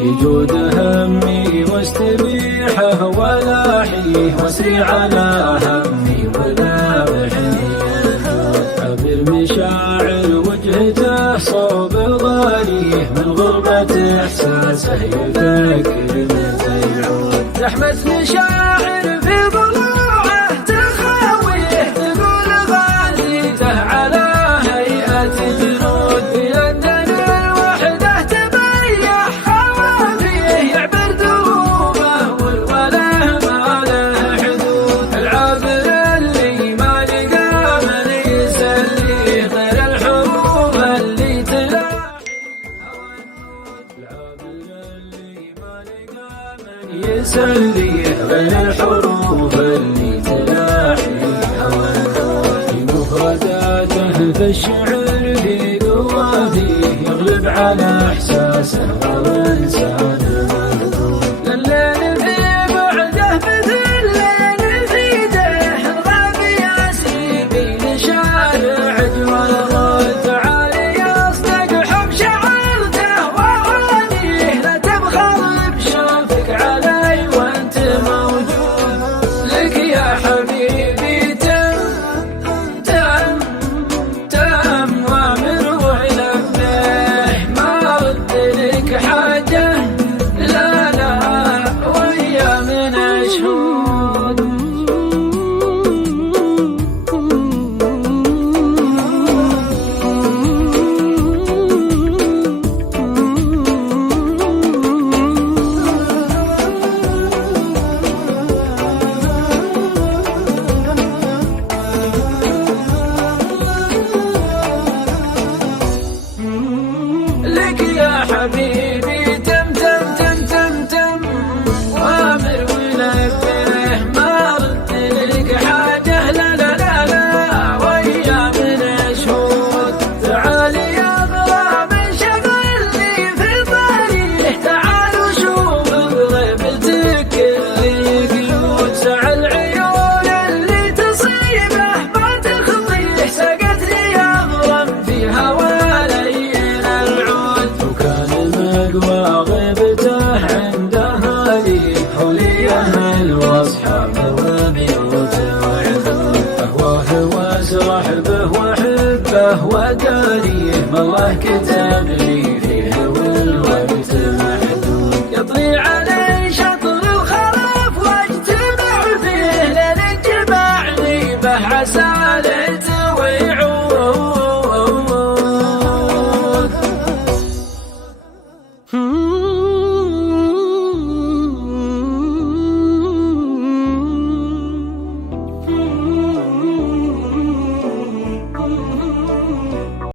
يجود همي واستبيحه ولاحيه واسري على همي وذابحيه. عبر مشاعر وجهته صوب ضاريه من غربة احساسه يفكر متى يعود. زحمة مشاعر في ضلوعه تخاويه تقول غازيته على هيئة جنود. بلندن الوحدة تبيح خوافيه يعبر دروبه والوله ما له حدود. العابر اللي ما لقى من يسليه غير الحروب اللي تلاحي هوى النود. العابر اللي ما لقى من يسليه غير الحروب اللي تلاحي هوى النود. في مفرداته في الشعر في قوافيه يغلب على احساسه والانسان مردود. الليل في بعده مثل ليل في ديه الغابي يسري بين شارع جوال الرد. تعالي يصدق حب شعرته وواديه لا تبخل بشوفك علي وانت موجود. لك يا حبيبي تم وامر ولبيه ما رد لك حاجه لا ويا من اشهود. لك يا حبيبي